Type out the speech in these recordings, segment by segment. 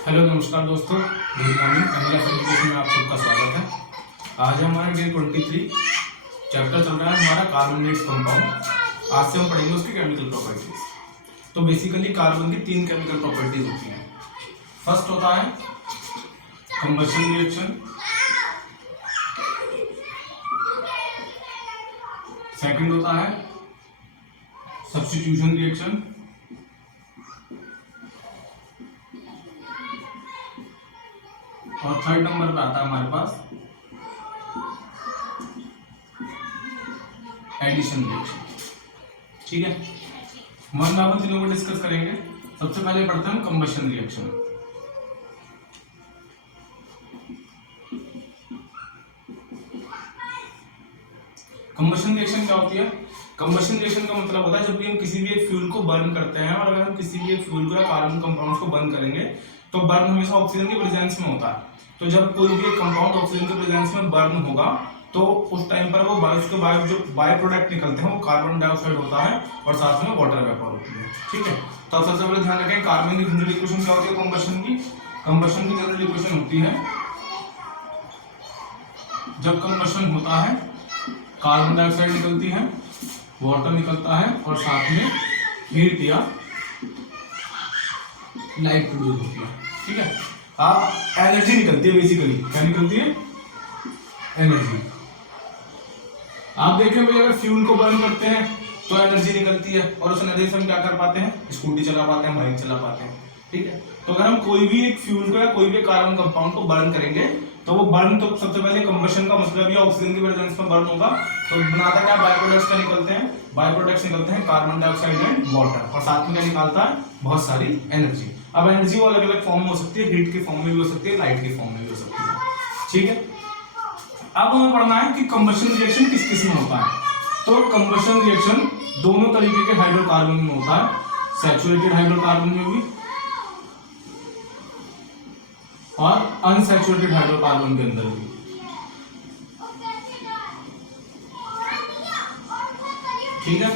Hello नमस्कार दोस्तों, good morning. NLF education में आप सबका स्वागत है। आज हमारा डे 23 चैप्टर चल रहा है हमारा कार्बोनेट्स कंपाउंड। आज से हम पढ़ेंगे उसकी केमिकल प्रॉपर्टीज। तो बेसिकली कार्बन की 3 केमिकल प्रॉपर्टीज होती हैं। फर्स्ट होता है कंबशन रिएक्शन, सेकंड होता है सब्स्टिट्यूशन रिएक्शन, और थर्ड नंबर पे आता है हमारे पास एडिशन रिएक्शन। ठीक है, वन बाय वन तीनों को डिस्कस करेंगे। सबसे पहले पढ़ते हैं कंबशन रिएक्शन। कंबशन रिएक्शन क्या होती है? कंबशन रिएक्शन का मतलब होता है जब भी हम किसी भी एक फ्यूल को बर्न करते हैं, और अगर हम किसी भी एक फ्यूल को या कार्बन कंपाउंड्स को बर्न करेंगे तो बर्न हमेशा ऑक्सीजन के प्रेजेंस में होता है। तो जब कोई भी एक कंपाउंड ऑक्सीजन के प्रेजेंस में बर्न होगा तो उस टाइम पर वो उसके बाद जो बाय प्रोडक्ट निकलते हैं वो कार्बन डाइऑक्साइड होता है और साथ में वाटर वेपर होती है। ठीक है, तो आप सबसे पहले ध्यान रखें कार्बन की जनरल इक्वेशन क्या होती है कंबशन की। कंबशन की जनरल इक्वेशन होती है जब कंबशन होता है कार्बन डाइऑक्साइड निकलती है, वाटर निकलता है और साथ में हीट या लाइट प्रोड्यूस होती है। ठीक है, आप एनर्जी निकलती है। बेसिकली क्या निकलती है? एनर्जी। आप देखें भाई, अगर फ्यूल को बर्न करते हैं तो एनर्जी निकलती है, और उस एनर्जी से हम क्या कर पाते हैं? स्कूटी चला पाते हैं, बाइक चला पाते हैं। ठीक है, तो अगर हम कोई भी एक फ्यूल को या कोई भी कार्बन कंपाउंड को बर्न करेंगे तो वो बर्न, तो सबसे पहले कंबशन का मतलब ये ऑक्सीजन की प्रेजेंस में बर्न होगा। तो बनाता क्या? बाय प्रोडक्ट्स क्या निकलते हैं? बाय प्रोडक्ट्स निकलते हैं कार्बन डाइऑक्साइड एंड वाटर, और साथ में क्या निकालता है? बहुत सारी एनर्जी। अब एनर्जी वो अलग अलग फॉर्म में हो सकती है, हीट के फॉर्म में भी हो सकती है, लाइट के फॉर्म में भी हो सकती है। ठीक है, अब हमें पढ़ना है कि कंबशन रिएक्शन किस किस में होता है। तो कंबशन रिएक्शन दोनों तरीके के हाइड्रोकार्बन में होता है, सैचुरेटेड हाइड्रोकार्बन में भी और अनसैचुरेटेड हाइड्रोकार्बन के अंदर भी। ठीक है,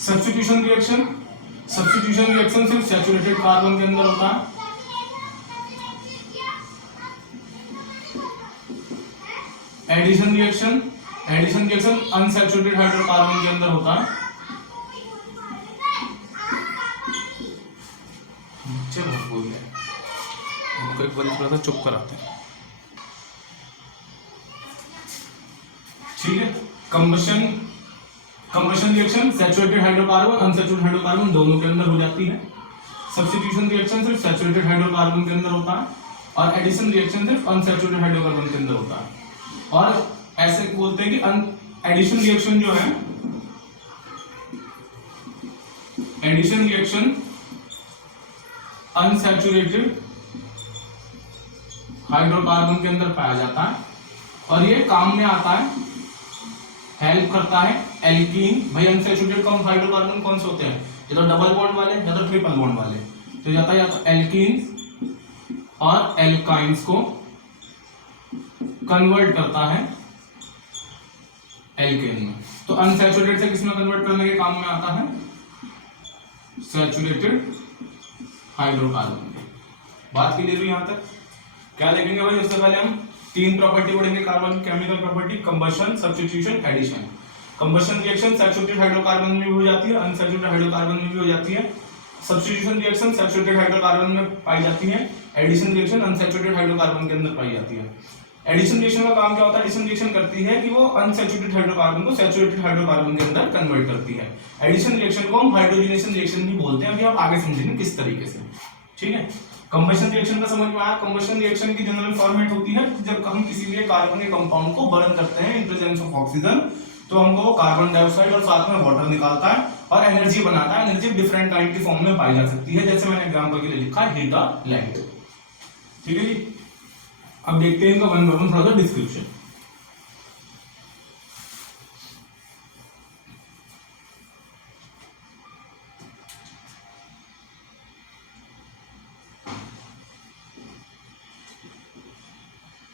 सब्स्टिट्यूशन रिएक्शन, सब्स्टिट्यूशन रिएक्शन सिर्फ सैचुरेटेड कार्बन के अंदर होता है। Addition reaction, addition reaction unsaturated hydrocarbon के अंदर होता है। चलो बोल गया, उनको एक बार थोड़ा सा चुप कराते हैं। ठीक है, combustion, combustion reaction saturated hydrocarbon unsaturated hydrocarbon दोनों के अंदर हो जाती है। सब्स्टिट्यूशन रिएक्शन सिर्फ सैचुरेटेड हाइड्रोकार्बन के अंदर होता है, और एडिशन रिएक्शन सिर्फ अनसैचुरेटेड हाइड्रोकार्बन के अंदर होता है। और ऐसे बोलते हैं कि एडिशन रिएक्शन जो है, एडिशन रिएक्शन अनसैचुरेटेड हाइड्रोकार्बन के अंदर पाया जाता है, और ये काम में आता है, हेल्प करता है एल्कीन। भाई अनसैचुरेटेड हाइड्रोकार्बन कौन से होते हैं? या तो डबल बॉन्ड वाले या तो ट्रिपल बॉन्ड वाले। तो जाता है या तो एल्कीन और एल्काइंस को कन्वर्ट करता है एल्केन में। तो अनसैचुरेटेड से किसमें कन्वर्ट करने के काम में आता है? Saturated hydrocarbon. बात क्लियर हुई यहां तक? क्या देखेंगे भाई? सबसे पहले हम 3 प्रॉपर्टी पढ़ेंगे कार्बन की chemical property, combustion, substitution, addition. Combustion reaction saturated hydrocarbon में भी हो जाती है, अनसैचुरेटेड हाइड्रोकार्बन में भी हो जाती है। सब्स्टिट्यूशन रिएक्शन सैचुरेटेड हाइड्रोकार्बन में पाई जाती है। एडिशन रिएक्शन अनसैचुरेटेड हाइड्रोकार्बन के अंदर पाई जाती है। एडिशन रिएक्शन का काम क्या होता है? एडिशन रिएक्शन करती है कि वो अनसैचुरेटेड हाइड्रोकार्बन को सैचुरेटेड हाइड्रोकार्बन के अंदर कन्वर्ट करती है। एडिशन रिएक्शन को हम हाइड्रोजनेशन रिएक्शन भी बोलते हैं। अभी आप आगे समझेंगे किस तरीके से। ठीक है, कंबशन रिएक्शन का समझ में आया। कंबशन रिएक्शन की जनरल फॉर्मेट होती है जब हम किसी भी कार्बन के कंपाउंड को बर्न करते हैं इन प्रेजेंस ऑफ ऑक्सीजन, तो हमको वो कार्बन डाइऑक्साइड और साथ में वाटर निकालता है और एनर्जी बनाता है। एनर्जी डिफरेंट काइंड की फॉर्म में पाई जा सकती है, जैसे मैंने एग्जांपल के लिए लिखा है हीट और लाइट। ठीक है जी, अब देखते हैं इनका वन बाय वन थोड़ा सा डिस्क्रिप्शन।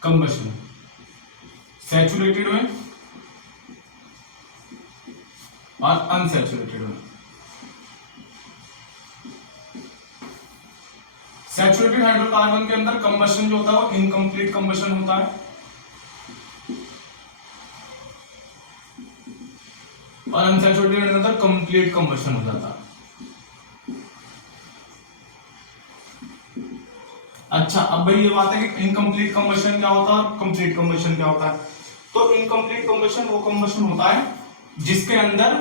कंबशन सैचुरेटेड में और अनसैचुरेटेड में। सैचुरेटेड हाइड्रोकार्बन के अंदर कंबशन जो होता है वो इनकम्प्लीट कंबशन होता है, और अनसैचुरेटेड के अंदर कंप्लीट कंबशन हो जाता है। अच्छा, अब भाई ये बात है कि इनकम्प्लीट कंबशन क्या होता है और कंप्लीट कंबशन क्या होता है। तो इनकम्प्लीट कंबशन वो कंबशन होता है जिसके अंदर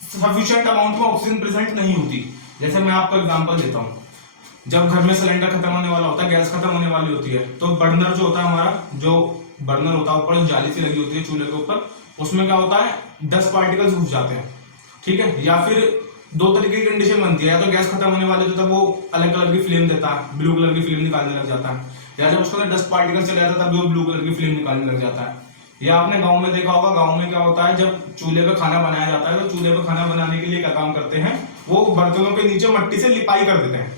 सफिशिएंट अमाउंट में ऑक्सीजन प्रेजेंट नहीं होती। जैसे मैं आपको एग्जांपल देता हूँ, जब घर में सिलेंडर खत्म होने वाला होता है, गैस खत्म होने वाली होती है, तो बर्नर जो होता है हमारा, जो बर्नर होता है ऊपर जाली सी लगी होती है चूल्हे के ऊपर, उसमें क्या होता है डस्ट पार्टिकल्स घुस जाते हैं, ठीक है। या फिर दो तरीके की कंडीशन बनती है, या तो गैस खत्म होने वाले होते तो वो अलग कलर की फ्लेम देता है, ब्लू कलर की फ्लेम निकालने लग जाता है, या जब उसके अंदर डस्ट पार्टिकल चले जाता है तब वो ब्लू कलर की फ्लेम निकालने लग जाता है। या आपने गांव में देखा होगा, गांव में क्या होता है जब चूल्हे पे खाना बनाया जाता है तो चूल्हे पे खाना बनाने के लिए क्या काम करते हैं, वो बर्तनों के नीचे मट्टी से लिपाई कर देते हैं,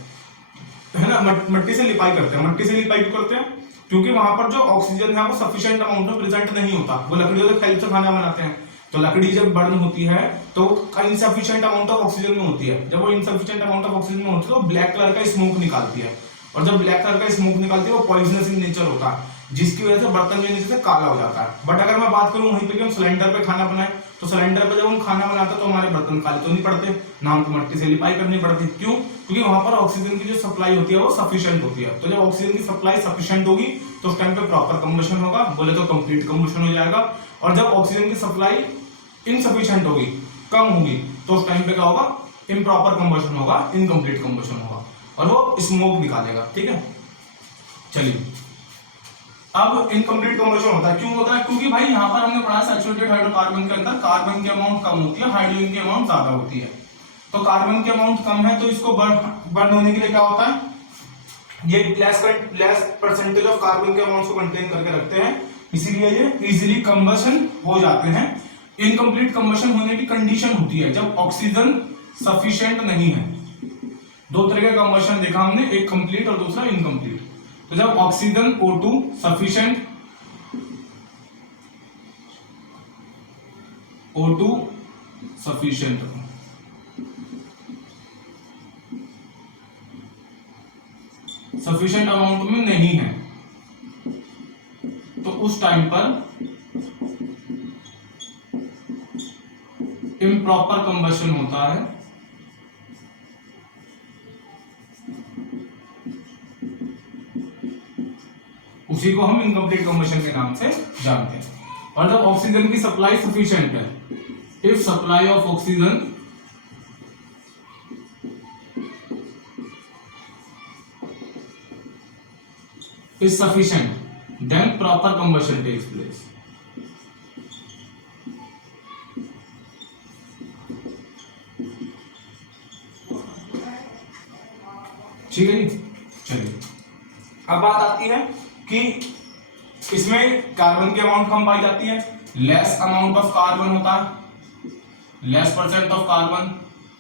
है ना। मट्टी से लिपाई करते हैं। मट्टी से लिपाई क्यों करते हैं? क्योंकि वहां पर जो ऑक्सीजन है वो सफिशिएंट अमाउंट में प्रेजेंट नहीं होता। वो लकड़ियों के हेल्प से खाना बनाते हैं, तो लकड़ी जब बर्न होती है तो इनसफिशिएंट अमाउंट ऑफ ऑक्सीजन में होती है। जब वो इनसफिशिएंट अमाउंट ऑफ ऑक्सीजन में होती है तो ब्लैक कलर का स्मोक निकालती है, और जब ब्लैक कलर का स्मोक निकालती है वो पॉइजनस इन नेचर होता है, जिसकी वजह से बर्तन जो नीचे से काला हो जाता है। बट अगर मैं बात करूं वहीं पे कि हम सिलेंडर पे खाना बनाए, तो सिलेंडर पे जब हम खाना बनाते हैं तो हमारे बर्तन काले तो नहीं पड़ते, ना हमको मट्टी से लिपाई करनी पड़ती। क्यों? क्योंकि वहां पर ऑक्सीजन की जो सप्लाई होती है वो सफिशिएंट होती है। तो जब ऑक्सीजन की सप्लाई सफिशिएंट होगी तो उस टाइम पे प्रॉपर कंबशन होगा, बोले तो कंप्लीट कंबशन हो जाएगा। और जब ऑक्सीजन की सप्लाई इनसफिशिएंट होगी, कम होगी, तो उस टाइम पे क्या होगा, इम्प्रॉपर कंबशन होगा, इनकम्प्लीट कंबशन होगा, और वो स्मोक निकालेगा। ठीक है, चलिए अब इनकम्प्लीट कंबशन होता है। क्यों होता है? क्योंकि भाई यहाँ पर हमने पढ़ा सैचुरेटेड हाइड्रोकार्बन के अंदर कार्बन की अमाउंट कम होती है, हाइड्रोजन की अमाउंट ज्यादा होती है। तो कार्बन की अमाउंट कम है तो इसको बर्न होने के लिए क्या होता है, ये लेस परसेंटेज ऑफ कार्बन के अमाउंट को कंटेन करके रखते हैं, इसीलिए ये इजीली कंबशन हो जाते हैं। इनकम्प्लीट कंबशन होने की कंडीशन होती है जब ऑक्सीजन सफिशिएंट नहीं है। दो तरह का कंबशन देखा हमने, एक कंप्लीट और दूसरा इनकम्प्लीट। तो जब oxygen O2 sufficient, O2 sufficient amount में नहीं है, तो उस टाइम पर इम्प्रॉपर कंबशन होता है। उसी को हम इनकम्प्लीट कंबशन के नाम से जानते हैं। और जब ऑक्सीजन की सप्लाई सफिशिएंट है, if supply of oxygen is sufficient, then proper combustion takes place. ठीक है जी, चलिए अब बात आती है कि इसमें कार्बन की अमाउंट कम पाई जाती है, लेस अमाउंट ऑफ कार्बन होता है, लेस परसेंट ऑफ कार्बन,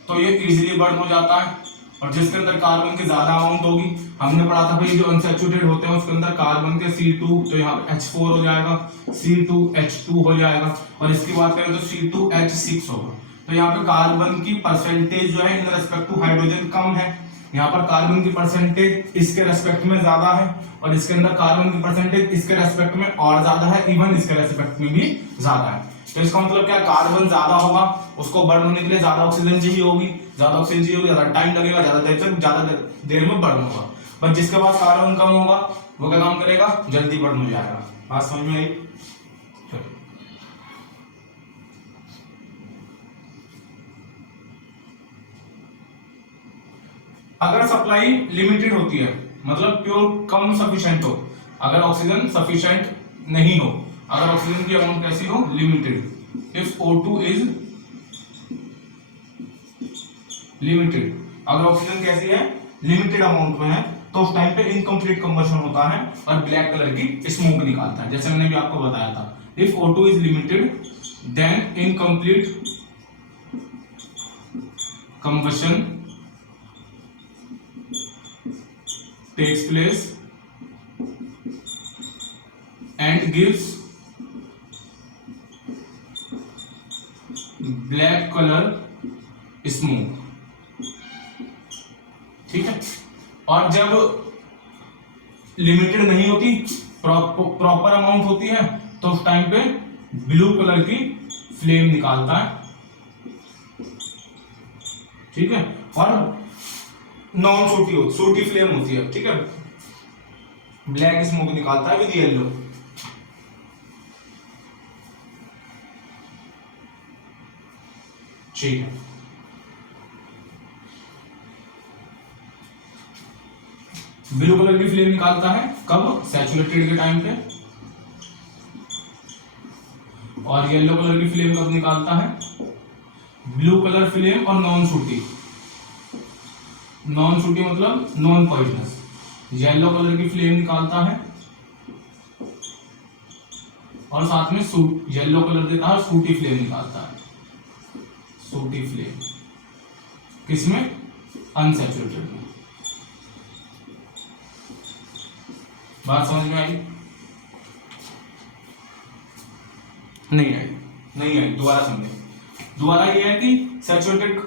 तो ये इजीली बर्न हो जाता है। और जिसके अंदर कार्बन की ज्यादा अमाउंट होगी, हमने पढ़ा था भाई जो अनसैचुरेटेड होते हैं उसके अंदर कार्बन के C2, तो यहाँ H4 हो जाएगा, C2H2 हो जाएगा, और इसकी बात करें तो C2H6 होगा। तो यहाँ पे कार्बन की परसेंटेज जो है इन रेस्पेक्ट टू हाइड्रोजन कम है, यहाँ पर कार्बन की परसेंटेज इसके रेस्पेक्ट में ज्यादा है, और इसके अंदर कार्बन की परसेंटेज इसके रेस्पेक्ट में और ज्यादा है, इवन इसके रेस्पेक्ट में भी ज्यादा है। तो इसका मतलब क्या, कार्बन ज्यादा होगा, उसको बर्न होने के लिए ज्यादा ऑक्सीजन चाहिए होगी, ज्यादा ज्यादा टाइम लगेगा, ज्यादा देर में बर्न होगा। बट जिसके पास कार्बन कम होगा वो क्या काम करेगा, जल्दी बर्न हो जाएगा। बात समझ में आई? अगर सप्लाई लिमिटेड होती है, मतलब प्योर कम सफिशिएंट हो, अगर ऑक्सीजन सफिशिएंट नहीं हो, अगर ऑक्सीजन की अमाउंट कैसी हो, limited, if O2 is limited, अगर ऑक्सीजन कैसी है, लिमिटेड अमाउंट में है, तो उस टाइम पे इनकम्प्लीट कंबशन होता है और ब्लैक कलर की स्मोक निकालता है, जैसे मैंने भी आपको बताया था। If O2 is limited then incomplete combustion takes place and gives black color smoke। ठीक है। और जब लिमिटेड नहीं होती, प्रॉपर अमाउंट होती है, तो उस टाइम पे ब्लू कलर की फ्लेम निकालता है, ठीक है। और नॉन सूटी फ्लेम होती है, ठीक है, ब्लैक स्मोक निकालता है विद येलो। ठीक है। ब्लू कलर की फ्लेम निकालता है कब? सैचुरेटेड के टाइम पे। और येलो कलर की फ्लेम कब निकालता है? ब्लू कलर फ्लेम और नॉन सूटी मतलब नॉन पॉइजनस। येलो कलर की फ्लेम निकालता है और साथ में येलो कलर देता है, सूटी फ्लेम निकालता है। सूटी फ्लेम किसमें? अनसैचुरेटेड में। बात समझ में आई? नहीं आई, दोबारा समझे। दोबारा ये है कि सैचुरेटेड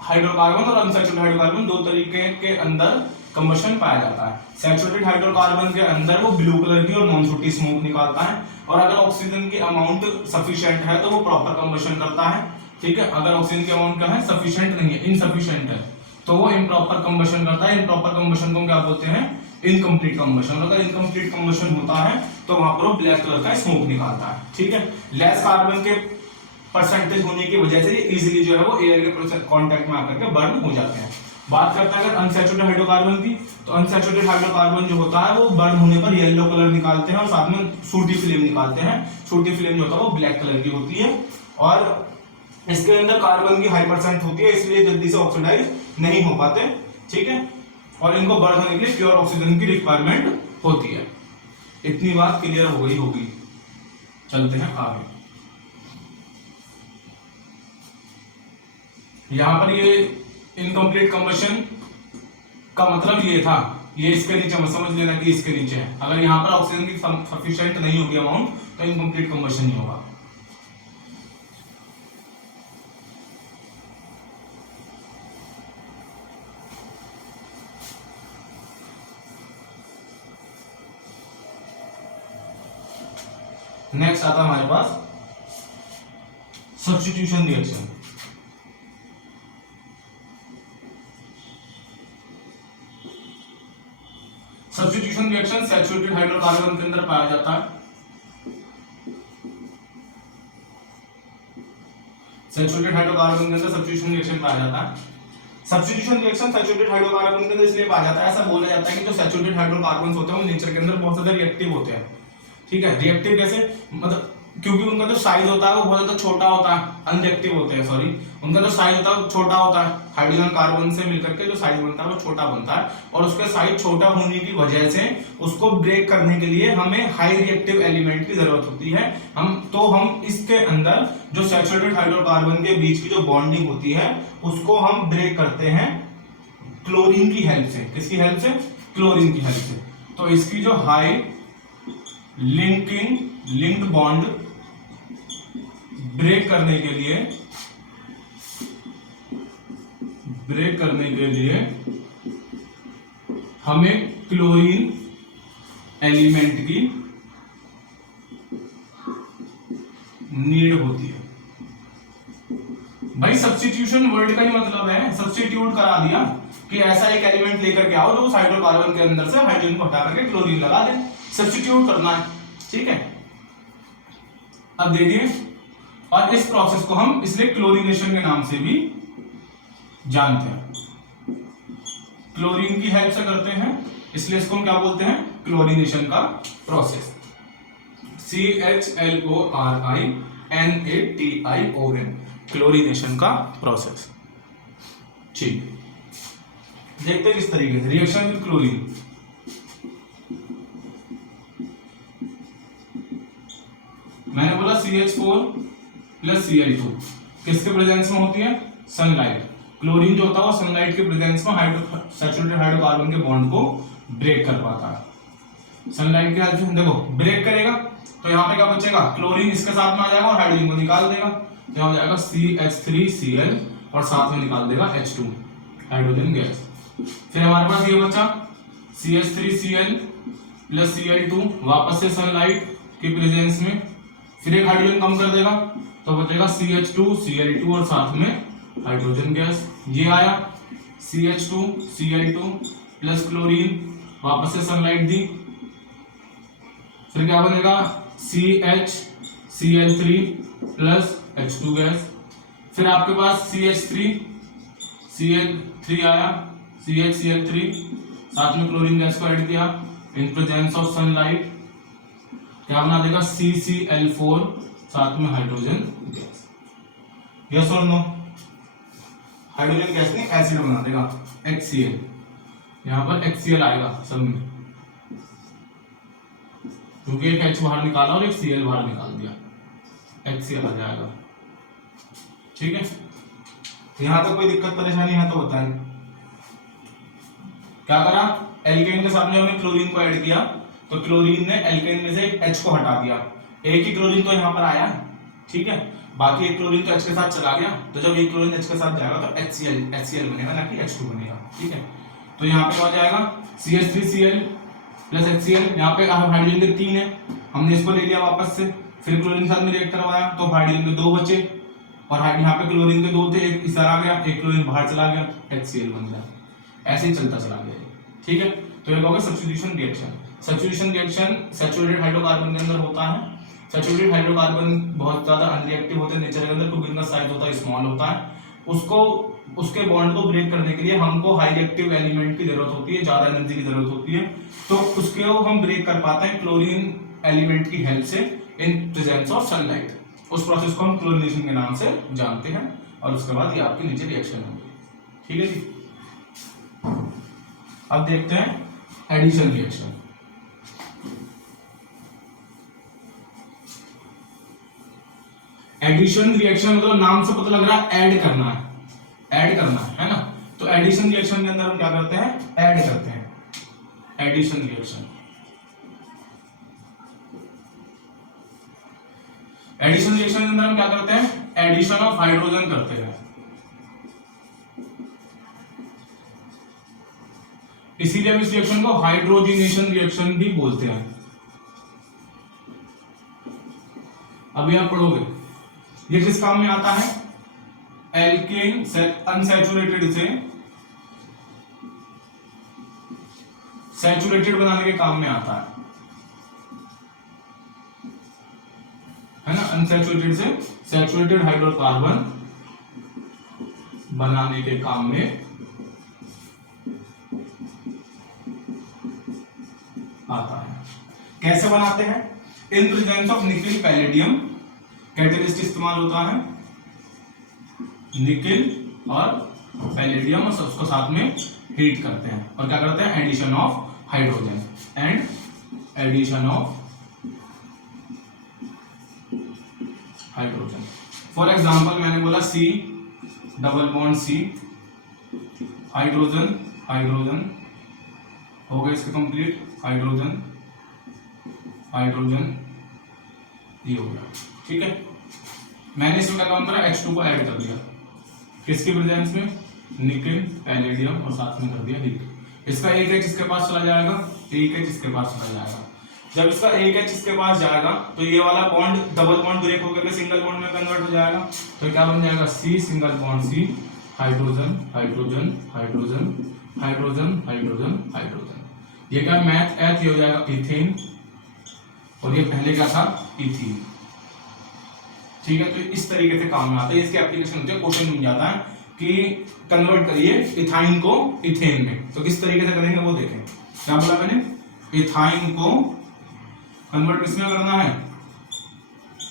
हाइड्रोकार्बन और अनसैचुरेटेड हाइड्रोकार्बन दो तरीके के अंदर कंबशन पाया जाता है। सैचुरेटेड हाइड्रोकार्बन के अंदर वो ब्लू कलर की और नॉन सूटी स्मोक निकालता है, और अगर ऑक्सीजन की अमाउंट सफिशिएंट है तो वो प्रॉपर कंबशन करता है, ठीक है। अगर ऑक्सीजन की अमाउंट क्या है? सफिशिएंट नहीं है, इनसफिशिएंट है, तो वो इम्प्रॉपर कंबशन करता है। इम्प्रॉपर कंबशन को क्या बोलते हैं? Incomplete combustion. अगर इनकम्प्लीट कंबशन होता है तो वहां पर वो ब्लैक कलर का स्मोक निकालता है, ठीक है। लेस कार्बन के परसेंटेज होने की वजह से ये इजीली जो है वो एयर के कांटेक्ट में आकर के बर्न हो जाते हैं। बात करते हैं अगर अनसैचुरेटेड हाइड्रोकार्बन की, तो अनसैचुरेटेड हाइड्रोकार्बन जो होता है वो बर्न होने पर येलो कलर निकालते हैं और साथ में सूटी फ्लेम निकालते हैं। सूटी फ्लेम जो होता है वो ब्लैक कलर की होती है, और इसके अंदर कार्बन की हाई परसेंट होती है, इसलिए जल्दी से ऑक्सीडाइज नहीं हो पाते, ठीक है। और इनको बर्न होने के लिए प्योर ऑक्सीजन की रिक्वायरमेंट होती है। इतनी बात क्लियर हो गई होगी। चलते हैं आगे। यहां पर ये इनकम्प्लीट कंबशन का मतलब ये था, ये इसके नीचे मत समझ लेना कि इसके नीचे है। अगर यहां पर ऑक्सीजन की सफिशिएंट नहीं होगी अमाउंट, तो इनकम्प्लीट कंबशन नहीं होगा। नेक्स्ट आता हमारे पास substitution reaction. Substitution reaction saturated hydrocarbon के अंदर पाया जाता है। सैचुरेटेड हाइड्रोकार्बन के अंदर सब्स्टिट्यूशन रिएक्शन पाया जाता है। सब्स्टिट्यूशन रिएक्शन सैचुरेटेड हाइड्रोकार्बन के अंदर इसलिए पाया जाता है, ऐसा बोला जाता है कि जो सैचुरेटेड हाइड्रोकार्बन होते हैं वो नेचर के अंदर बहुत ज्यादा रिएक्टिव होते हैं, ठीक है। रिएक्टिव कैसे? मतलब क्योंकि उनका जो साइज होता है वो बहुत ज्यादा छोटा होता है, अनरिएक्टिव होते हैं, सॉरी, उनका जो साइज होता है वो छोटा होता है। हाइड्रोजन कार्बन से मिलकर के जो साइज बनता है वो छोटा बनता है, और उसका साइज छोटा होने की वजह से उसको ब्रेक करने के लिए हमें हाई रिएक्टिव एलिमेंट की जरूरत होती है। हम इसके अंदर जो सैचुरेटेड हाइड्रोकार्बन के बीच की जो बॉन्डिंग होती है उसको हम ब्रेक करते हैं क्लोरीन की हेल्प से। किसकी हेल्प से? क्लोरीन की हेल्प से। तो इसकी जो हाई लिंक्ड बॉन्ड ब्रेक करने के लिए हमें क्लोरीन एलिमेंट की नीड होती है। भाई सब्स्टिट्यूशन वर्ड का ही मतलब है सब्स्टिट्यूट करा दिया, कि ऐसा एक एलिमेंट लेकर के आओ जो उस हाइड्रोकार्बन के अंदर से हाइड्रोजन को हटा करके क्लोरीन लगा दे। सब्स्टिट्यूट करना है, ठीक है। अब देखिए, और इस प्रोसेस को हम इसलिए क्लोरीनेशन के नाम से भी जानते हैं। क्लोरीन की हेल्प से करते हैं, इसलिए इसको हम क्या बोलते हैं? क्लोरीनेशन का प्रोसेस। CHLORINATION, क्लोरीनेशन का प्रोसेस। ठीक, देखते हैं किस तरीके से रिएक्शन विद क्लोरीन। मैंने बोला CH4 प्लस Cl2 किसके प्रेजेंस में होती है? सनलाइट। क्लोरीन जो होता है वो सनलाइट के प्रेजेंस में सैचुरेटेड हाइड्रोकार्बन के बॉन्ड को ब्रेक कर पाता है। सनलाइट के हेल्प से देखो ब्रेक करेगा, तो यहाँ पे क्या बचेगा? क्लोरीन इसके साथ में आ जाएगा और हाइड्रोजन को निकाल देगा, तो यहाँ हो जाएगा CH3Cl और साथ में निकाल देगा H2 हाइड्रोजन गैस। फिर हमारे पास ये बचा CH3Cl प्लस Cl2, वापस से सनलाइट के प्रेजेंस में, फिर एक हाइड्रोजन कम कर देगा तो बचेगा CH2Cl2 और साथ में हाइड्रोजन गैस। ये आया CH2Cl2 प्लस क्लोरीन, वापस से सनलाइट दी, फिर क्या बनेगा CHCl3 प्लस H2 गैस। फिर आपके पास CH3Cl3 आया, CHCl3 साथ में क्लोरीन गैस को ऐड किया, इन प्रेजेंस ऑफ सनलाइट क्या बना देगा CCl4 साथ में हाइड्रोजन गैस। यस और नो? हाइड्रोजन गैस ने एसिड बना देगा HCl, यहां पर HCl आएगा सब में, क्योंकि एक H बाहर निकाला और एक Cl बाहर निकाल दिया, HCl आ जाएगा। ठीक है, यहां तक कोई दिक्कत परेशानी है तो बताएं। क्या करा, एल्केन के साथ में हमने क्लोरीन को ऐड किया तो क्लोरीन ने एल्केन में से एक H को हटा दिया, एक ही क्लोरीन तो यहाँ पर आया, ठीक है, बाकी एक क्लोरीन तो H के साथ चला गया, तो जब एक क्लोरीन H के साथ जाएगा तो HCl बनेगा ना कि H2 बनेगा। ठीक है, तो यहाँ पे आ जाएगा CH3Cl प्लस HCl, यहाँ पे हाइड्रोजन के 3 है, हमने इसको ले लिया वापस से, फिर क्लोरीन के साथ में रिएक्ट करवाया तो हाइड्रोजन के 2 बचे, और यहाँ पे क्लोरीन के 2 थे, एक इस तरह आ गया, एक क्लोरीन बाहर चला गया, HCl बन गया, ऐसे ही चलता चला गया। ठीक है, तो ये होगा substitution reaction. Substitution reaction saturated hydrocarbon के अंदर होता है। सैचुरेटेड हाइड्रोकार्बन बहुत ज्यादा अनरिएक्टिव होते हैं नेचर के अंदर, क्योंकि इनका साइज होता है स्मॉल होता है, उसको उसके बॉन्ड को ब्रेक करने के लिए हमको हाई रिएक्टिव एलिमेंट की जरूरत होती है, ज्यादा एनर्जी की जरूरत होती है, तो उसको हम ब्रेक कर पाते हैं क्लोरीन एलिमेंट की हेल्प से इन प्रेजेंस ऑफ सनलाइट। उस प्रोसेस को हम क्लोरीनेशन के नाम से जानते हैं, और उसके बाद ये आपके नीचे रिएक्शन होगी। ठीक है जी, अब देखते हैं एडिशन रिएक्शन। एडिशन रिएक्शन मतलब नाम से पता लग रहा है ऐड करना है, ऐड करना है ना, तो एडिशन रिएक्शन के अंदर हम क्या करते हैं, ऐड करते हैं, एडिशन रिएक्शन। एडिशन रिएक्शन के अंदर हम क्या करते हैं, एडिशन ऑफ हाइड्रोजन करते हैं, इसीलिए हम इस रिएक्शन को हाइड्रोजनेशन रिएक्शन भी बोलते हैं। अभी आप पढ़ोगे ये किस काम में आता है, एल्केन अनसैचुरेटेड से सैचुरेटेड बनाने के काम में आता है ना, अनसैचुरेटेड से सैचुरेटेड हाइड्रोकार्बन बनाने के काम में आता है। कैसे बनाते हैं, in presence of nickel palladium catalyst इस्तेमाल होता है, निकिल और पैलेडियम और उसको साथ में हीट करते हैं और क्या करते हैं, addition of hydrogen and addition of hydrogen. For example मैंने बोला C double bond C, hydrogen hydrogen हो गए इसके कंप्लीट, हाइड्रोजन हाइड्रोजन ये हो गया। ठीक है, मैंने इसमें क्या काम करा, H2 को ऐड कर दिया, किसके प्रेजेंस में, निकिल पैलेडियम और साथ में कर दिया हीट। इसका एक H इसके पास चला जाएगा, एक H इसके पास चला जाएगा। जब इसका एक H इसके पास जाएगा तो ये वाला बॉन्ड डबल बॉन्ड ब्रेक होकर के सिंगल बॉन्ड में कन्वर्ट हो जाएगा, तो क्या बन जाएगा C single bond C, hydrogen hydrogen hydrogen hydrogen hydrogen hydrogen. ये क्या मैथ एथ, ये हो जाएगा इथेन, और ये पहले क्या था, इथीन। ठीक है, तो इस तरीके से काम में आता है, इसकी एप्लीकेशन होती है, क्वेश्चन मिल जाता है कि कन्वर्ट करिए इथाइन को इथेन में, तो किस तरीके से करेंगे वो देखें। क्या बोला मैंने, इथाइन को कन्वर्ट किसमें करना है,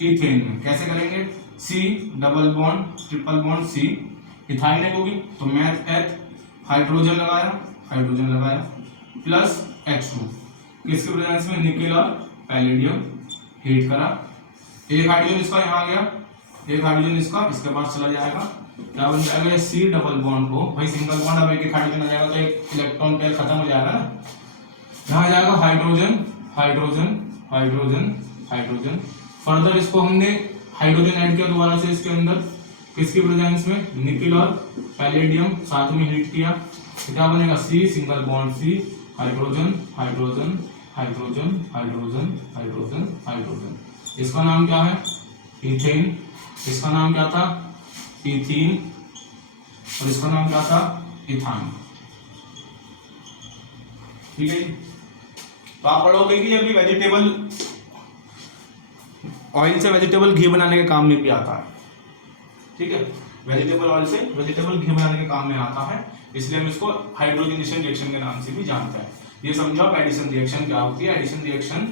इथेन में। कैसे करेंगे, C double bond triple bond C, ethyne है होगी तो मैथ एथ, हाइड्रोजन लगाया प्लस H2, किसके प्रेजेंस में, निकिल और पैलेडियम, हीट करा, एक हाइड्रोजन इसका यहाँ गया, एक हाइड्रोजन इसका इसके पास चला जाएगा, क्या बन जाएगा, C डबल बॉन्ड को, भाई सिंगल बॉन्ड अब एक हाइड्रोजन आ जाएगा तो एक इलेक्ट्रॉन पेयर खत्म हो जाएगा ना, यहाँ जाएगा hydrogen hydrogen hydrogen hydrogen. Further इसको हमने हाइड्रोजन ऐड किया दोबारा से इसके अंदर, किसके प्रेजेंस में, निकिल और पैलेडियम साथ में हीट किया, तो क्या बनेगा C single bond C, hydrogen hydrogen hydrogen hydrogen hydrogen hydrogen. इसका नाम क्या है? इथेन। इसका नाम क्या था? इथीन। और इसका नाम क्या था? इथान। ठीक है जी। तो आप पढ़ोगे कि अभी वेजिटेबल ऑयल से वेजिटेबल घी बनाने के काम में भी आता है। ठीक है, वेजिटेबल ऑयल से वेजिटेबल घी बनाने के काम में आता है, इसलिए हम इसको हाइड्रोजनेशन रिएक्शन के नाम से भी जानते हैं। ये समझो आप एडिशन रिएक्शन क्या होती है। एडिशन रिएक्शन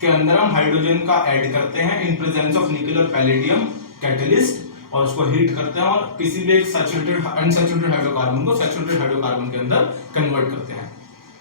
के अंदर हम हाइड्रोजन का ऐड करते हैं इन प्रेजेंस ऑफ निकल और पैलेडियम कैटलिस्ट, और उसको हीट करते हैं और किसी भी एक सैचुरेटेड अनसैचुरेटेड हाइड्रोकार्बन को सैचुरेटेड हाइड्रोकार्बन के अंदर कन्वर्ट करते हैं।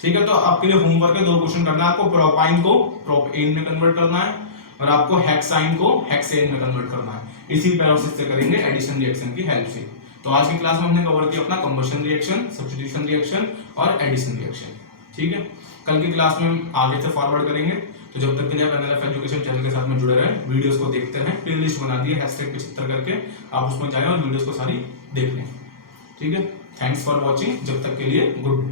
ठीक है, तो आपके लिए होमवर्क है, 2 क्वेश्चन करना है आपको। प्रोपाइन को प्रोपेन में कन्वर्ट करना है और आपको हेक्साइन को हेक्सेन में कन्वर्ट करना है। इसी प्रोसेस से करेंगे एडिशन रिएक्शन की हेल्प से। तो आज की क्लास में हमने कवर किया अपना कंबशन रिएक्शन, सब्स्टिट्यूशन रिएक्शन और एडिशन रिएक्शन। ठीक है, कल की क्लास में हम आगे से फॉरवर्ड करेंगे। तो जब तक के लिए आप NLF एजुकेशन चैनल के साथ में जुड़े रहें, वीडियोस को देखते रहें। प्ले लिस्ट बना दी है #75 करके, आप उसमें जाएं और वीडियोस को सारी देख लें। ठीक है, थैंक्स फॉर वॉचिंग। जब तक के लिए गुड।